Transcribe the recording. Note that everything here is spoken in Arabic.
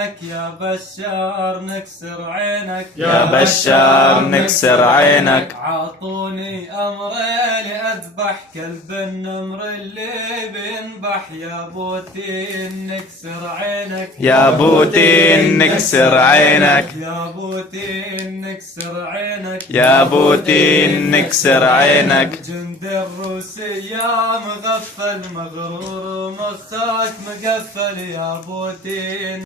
عينك يا بشار نكسر عينك يا بشار نكسر عينك. عاطوني أمري لأذبح كلب النمر اللي بينبح يا بوتين نكسر عينك يا بوتين نكسر عينك. يا بوتين نكسر عينك يا بوتين نكسر عينك. جند الروسي يا مغفل مغرور ومخك مقفل يا بوتين